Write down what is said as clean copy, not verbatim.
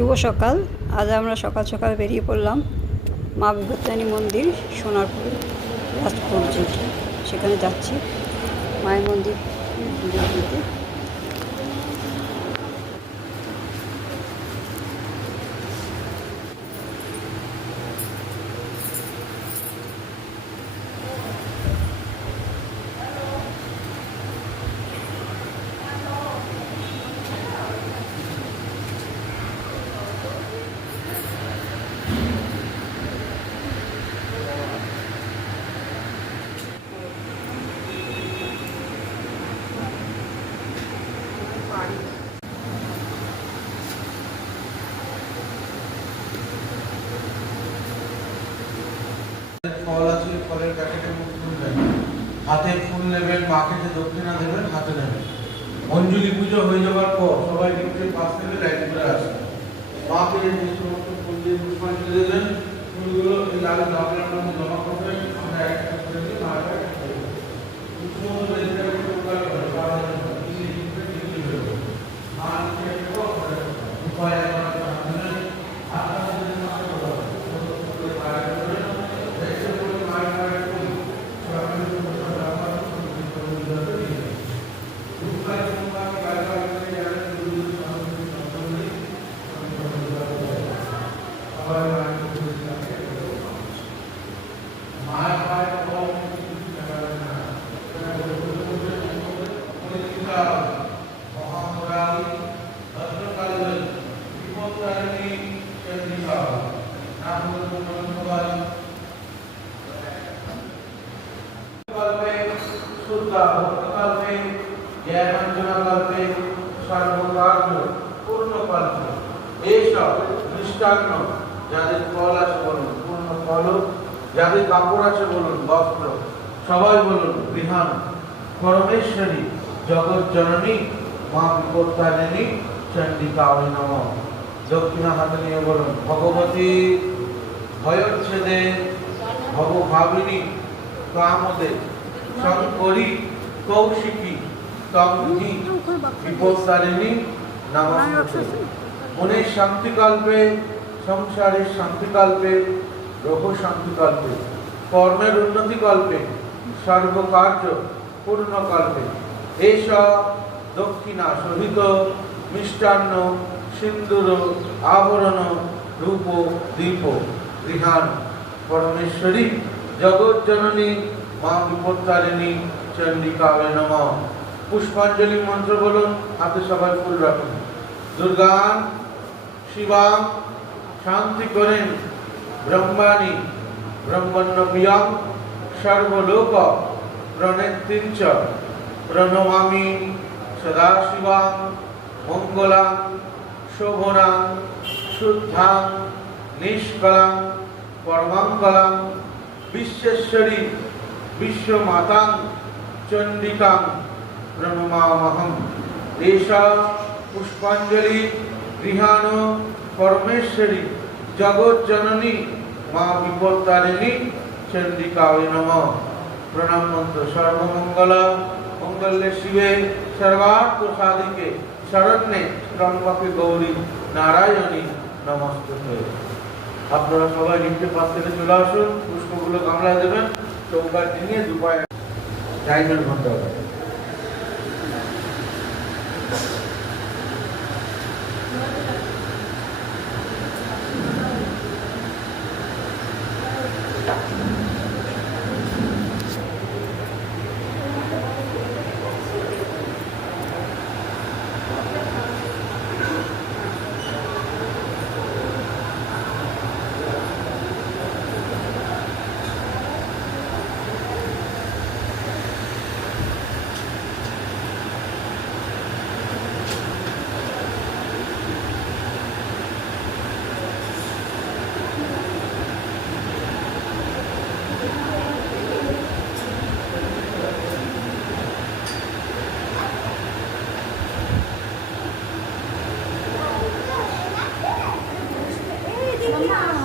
শুভ সকাল। আজ আমরা সকাল সকাল বেরিয়ে পড়লাম মা বিপত্তারিণী মন্দির সোনারপুর রাজপুর যেটি, সেখানে যাচ্ছি মায়ের মন্দির পুজো দিতে। ফল আছে, ফলের প্যাকেটে মুখ তুলবেন, হাতে ফুল নেবেন, মাকে যে দক্ষিণা দেবেন হাতে নেবেন। অঞ্জলি পুজো হয়ে যাওয়ার পর সবাই লিফটের পাশ থেকে লাইন করে আসবেন। মাকে যে সমস্ত ফুল দিয়ে পুষ্পাঞ্জলি দেবেন, ফুলগুলো এই লাল গামলার মধ্যে জমা করবেন। আমরা একটা করে দিয়ে মায়ের মিষ্টান্ন, যাদের ফল আছে বলুন পূর্ণ ফল, যাদের কাপড় আছে বলুন বস্ত্র, সবাই বলুন গৃহাণ। পরমেশ্বরী জগৎ জননী মা বিপত্তারিণী চণ্ডিকায় নমঃ। দক্ষিণা হাতে নিয়ে বলুন ভগবতী ভয়োচ্ছেদে ভবভাবিনী কামদে শঙ্করী কৌশিকী তমহি বিপত্তারিণী নমস্তুতে। মনের শান্তিকল্পে, সংসারের শান্তিকল্পে, গ্রহ শান্তিকল্পে, কর্মের উন্নতিকল্পে, সর্বকার্য পূর্ণকল্পে এসব দক্ষিণা সহিত মিষ্টান্ন সিন্দুর আভরণ রূপ দীপ গৃহাণ। পরমেশ্বরী জগৎ জননী মা বিপত্তারিণী চণ্ডিকায় নমঃ। পুষ্পাঞ্জলি মন্ত্র বলুন, হাতে সবাই ফুল রাখুন। দুর্গান শিবাং শান্তি করেন ব্রহ্মাণী ব্রহ্মণ্য প্রিয়ং সর্বলোক প্রণেত্রীঞ্চ প্রণমামি সদাশিবাং মঙ্গলাং শোভনাং শুদ্ধাং নিষ্কলাং পরমাঙ্গলাং বিশ্বেশ্বরী বিশ্বমাতাং চণ্ডিকাং প্রণমামহং। এষা পুষ্পাঞ্জলি গৃহাণ পরমেশ্বরী জগৎ জননী মা বিপত্তারিণী চণ্ডিকায় নমঃ। প্রণাম মন্ত্র সর্বমঙ্গল মঙ্গলে শিবে সর্বার্থ সাধিকে শরণ্যে ত্র্যম্বকে গৌরী নারায়ণী নমস্তুতে। আপনারা সবাই লিফটের পাশ থেকে চলে আসুন, পুষ্পগুলো গামলায় দেবেন, চৌকাঠ নিয়ে দুপায়ে টাইমের ঘন্টা হবে। Mama.